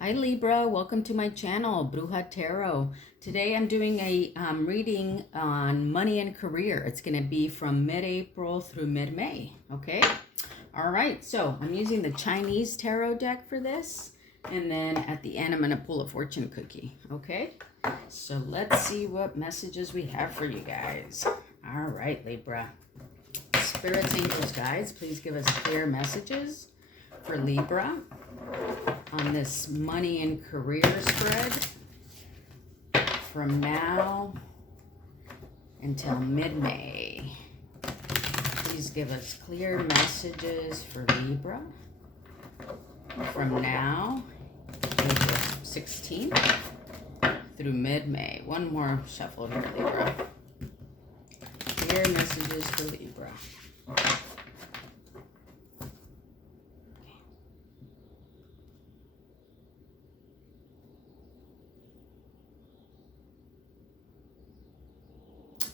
Hi Libra, welcome to my channel, Bruja Tarot. Today I'm doing a reading on money and career. It's going to be from mid-April through mid-May, okay? All right, so I'm using the Chinese tarot deck for this. And then at the end, I'm going to pull a fortune cookie, okay? So let's see what messages we have for you guys. All right, Libra. Spirits, angels, guides, please give us clear messages for Libra on this money and career spread from now until mid-May. Please give us clear messages for Libra from now, April 16th through mid-May. One more shuffle here, Libra. Clear messages for Libra.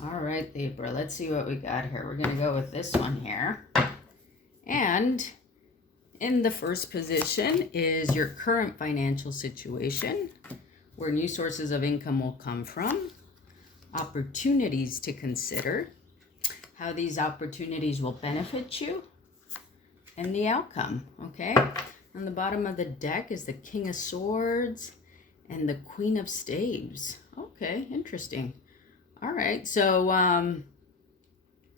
All right, Libra, let's see what we got here. We're going to go with this one here. And in the first position is your current financial situation, where new sources of income will come from, opportunities to consider, how these opportunities will benefit you, and the outcome, okay? On the bottom of the deck is the King of Swords and the Queen of Staves. Okay, interesting. All right, so,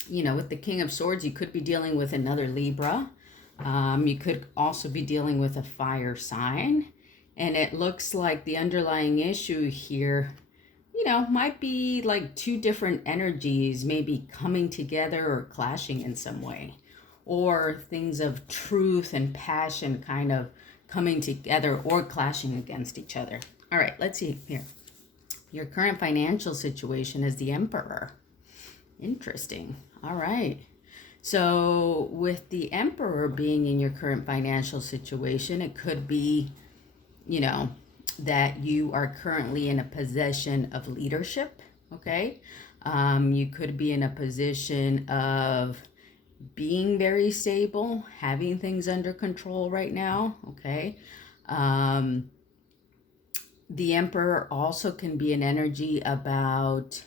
with the King of Swords, you could be dealing with another Libra. You could also be dealing with a fire sign. And it looks like the underlying issue here, might be like two different energies maybe coming together or clashing in some way. Or things of truth and passion kind of coming together or clashing against each other. All right, let's see here. Your current financial situation is the Emperor. Interesting. All right. So with the Emperor being in your current financial situation, it could be, that you are currently in a position of leadership, okay? You could be in a position of being very stable, having things under control right now, okay? The Emperor also can be an energy about,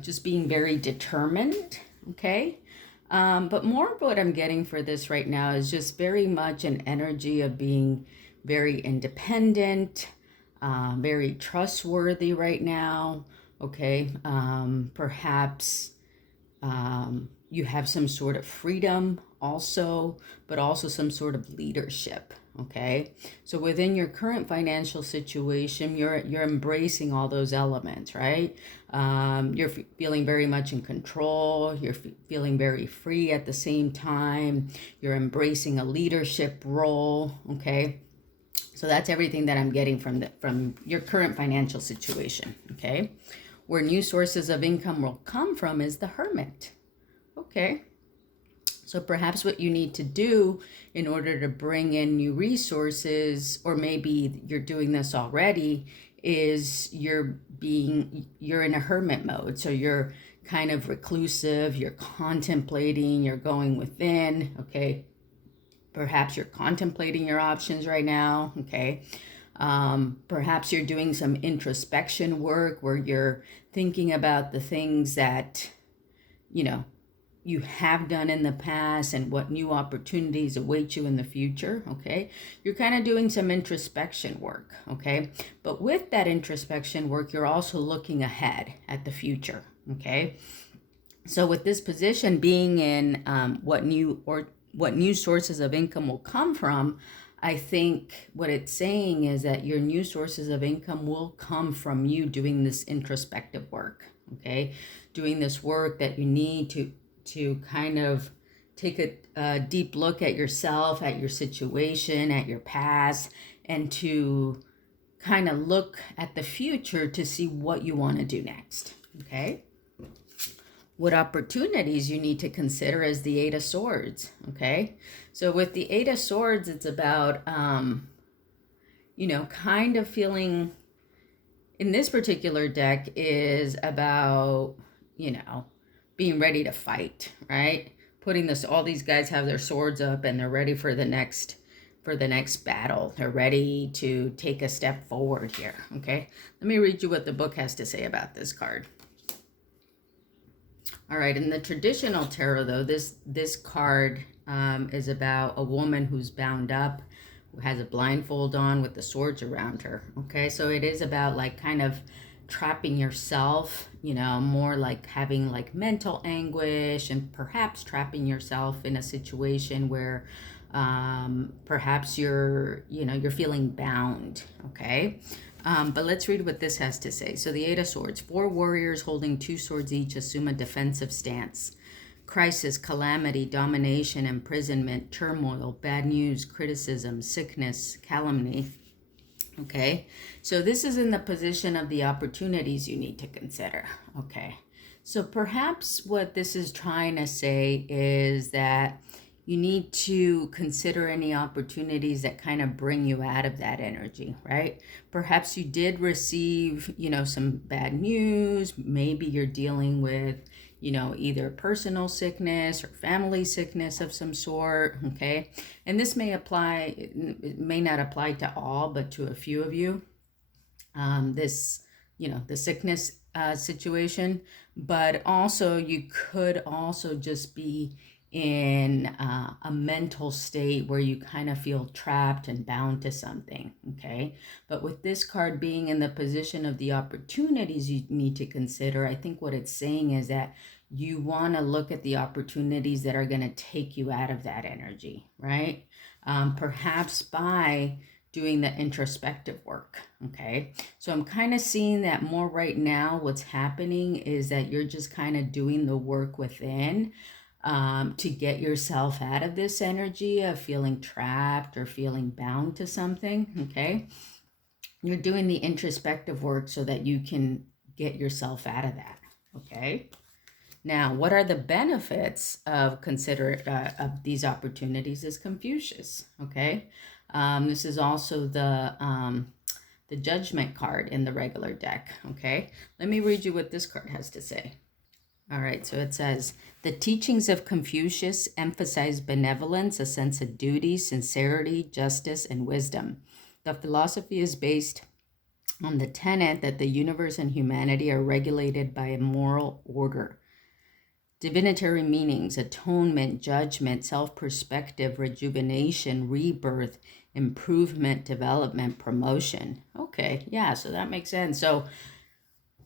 just being very determined, okay? But more of what I'm getting for this right now is just very much an energy of being very independent, very trustworthy right now, okay? Perhaps you have some sort of freedom also, but also some sort of leadership, okay? So within your current financial situation, you're embracing all those elements, right? You're feeling very much in control. You're feeling very free at the same time. You're embracing a leadership role, okay? So that's everything that I'm getting from your current financial situation, okay? Where new sources of income will come from is the Hermit, okay? So perhaps what you need to do in order to bring in new resources, or maybe you're doing this already, is you're in a hermit mode. So you're kind of reclusive, you're contemplating, you're going within, okay? Perhaps you're contemplating your options right now, okay? Perhaps you're doing some introspection work where you're thinking about the things that, you have done in the past and what new opportunities await you in the future, okay? You're kind of doing some introspection work, okay? But with that introspection work, you're also looking ahead at the future, okay? So with this position being in what new sources of income will come from, I think what it's saying is that your new sources of income will come from you doing this introspective work, okay? Doing this work that you need to kind of take a deep look at yourself, at your situation, at your past, and to kind of look at the future to see what you want to do next, okay? What opportunities you need to consider is the Eight of Swords, okay? So with the Eight of Swords, it's about, kind of feeling, in this particular deck, is about, being ready to fight, right? Putting this, all these guys have their swords up and they're ready for the next for the next battle. They're ready to take a step forward here, okay? Let me read you what the book has to say about this card. All right, in the traditional tarot, though, this card is about a woman who's bound up, who has a blindfold on with the swords around her, okay? So it is about like kind of trapping yourself, you know, more like having like mental anguish and perhaps trapping yourself in a situation where perhaps you're feeling bound, okay? But let's read what this has to say. So the Eight of Swords, 4 warriors holding 2 swords each assume a defensive stance. Crisis, calamity, domination, imprisonment, turmoil, bad news, criticism, sickness, calumny. Okay, so this is in the position of the opportunities you need to consider. Okay, so perhaps what this is trying to say is that you need to consider any opportunities that kind of bring you out of that energy, right? Perhaps you did receive, you know, some bad news. Maybe you're dealing with, you know, either personal sickness or family sickness of some sort, okay? And this may apply, it may not apply to all, but to a few of you. This, you know, the sickness situation, but also you could also just be in a mental state where you kind of feel trapped and bound to something, okay? But with this card being in the position of the opportunities you need to consider, I think what it's saying is that you want to look at the opportunities that are going to take you out of that energy, right? Perhaps by doing the introspective work, okay? So I'm kind of seeing that more right now. What's happening is that you're just kind of doing the work within to get yourself out of this energy of feeling trapped or feeling bound to something, okay? You're doing the introspective work so that you can get yourself out of that, okay? Now, what are the benefits of of these opportunities is Confucius, okay? This is also the Judgment card in the regular deck, okay? Let me read you what this card has to say. All right, so it says, the teachings of Confucius emphasize benevolence, a sense of duty, sincerity, justice, and wisdom. The philosophy is based on the tenet that the universe and humanity are regulated by a moral order. Divinatory meanings, atonement, judgment, self-perspective, rejuvenation, rebirth, improvement, development, promotion. Okay, yeah, so that makes sense. So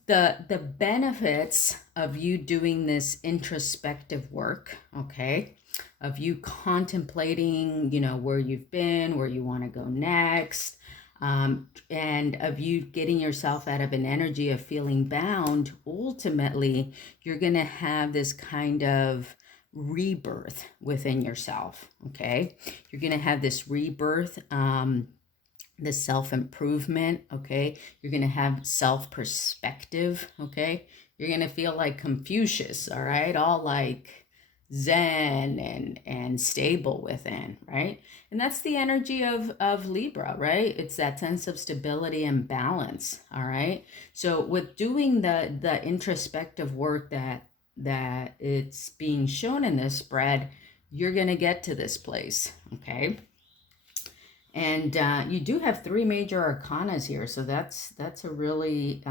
the benefits of you doing this introspective work, okay, of you contemplating, you know, where you've been, where you want to go next, and of you getting yourself out of an energy of feeling bound, ultimately, you're going to have this kind of rebirth within yourself, okay? You're going to have this rebirth, the self-improvement, okay? You're going to have self-perspective, okay? You're going to feel like Confucius, all right? All like zen and stable within, right? And that's the energy of Libra, right? It's that sense of stability and balance, all right? So with doing the introspective work that it's being shown in this spread, you're going to get to this place, okay? And you do have 3 major arcanas here, so that's a really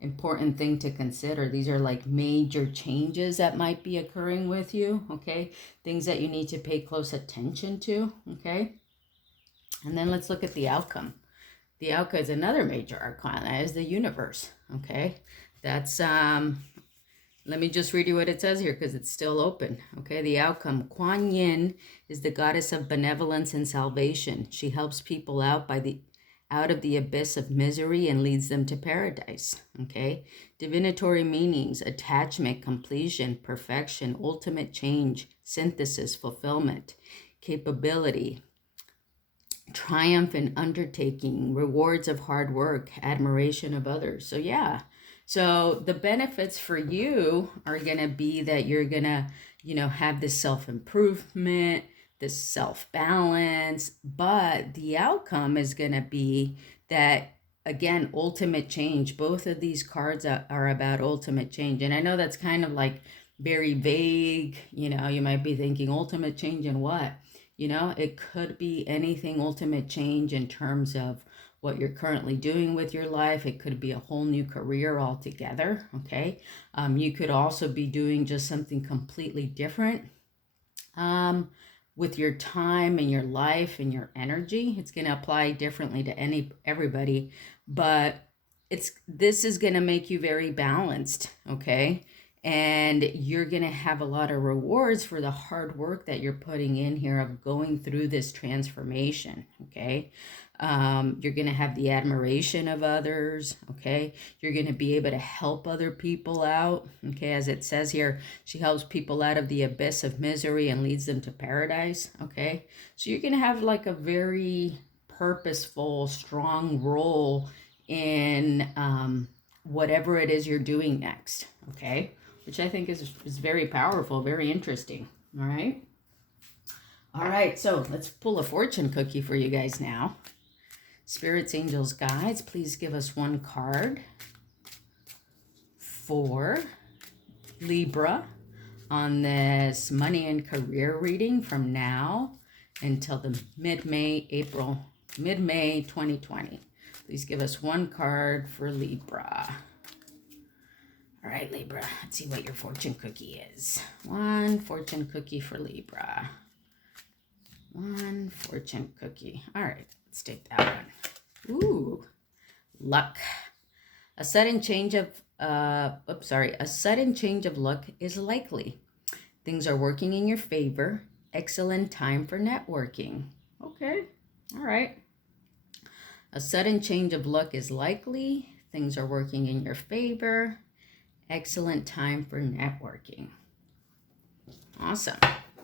important thing to consider. These are like major changes that might be occurring with you, okay? Things that you need to pay close attention to, okay? And then let's look at the outcome. The outcome is another major arcana, is the universe, okay? That's, let me just read you what it says here because it's still open, okay? The outcome, Kuan Yin is the goddess of benevolence and salvation. She helps people out of the abyss of misery and leads them to paradise, okay? Divinatory meanings, attachment, completion, perfection, ultimate change, synthesis, fulfillment, capability, triumph in undertaking, rewards of hard work, admiration of others. So yeah, so the benefits for you are going to be that you're going to, you know, have this self-improvement, this self-balance, but the outcome is going to be that, again, ultimate change. Both of these cards are about ultimate change. And I know that's kind of like very vague, you know, you might be thinking ultimate change in what? You know, it could be anything ultimate change in terms of what you're currently doing with your life. It could be a whole new career altogether. Okay. You could also be doing just something completely different with your time and your life and your energy. It's going to apply differently to everybody, but this is going to make you very balanced. Okay. And you're going to have a lot of rewards for the hard work that you're putting in here of going through this transformation. Okay. You're going to have the admiration of others. Okay. You're going to be able to help other people out. Okay. As it says here, she helps people out of the abyss of misery and leads them to paradise. Okay. So you're going to have like a very purposeful, strong role in whatever it is you're doing next. Okay. Which I think is very powerful, very interesting. All right. All right. So let's pull a fortune cookie for you guys now. Spirits, angels, guides, please give us one card for Libra on this money and career reading from now until the mid-May 2020. Please give us one card for Libra. All right, Libra, let's see what your fortune cookie is. One fortune cookie for Libra. One fortune cookie. All right, let's take that one. Ooh, luck. A sudden change of luck is likely. Things are working in your favor. Excellent time for networking. Okay, all right. A sudden change of luck is likely. Things are working in your favor. Excellent time for networking. Awesome.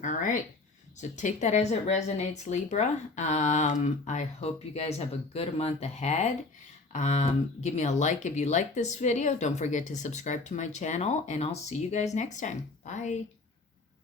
All right. So take that as it resonates, Libra. I hope you guys have a good month ahead. Give me a like if you like this video. Don't forget to subscribe to my channel, and I'll see you guys next time. Bye.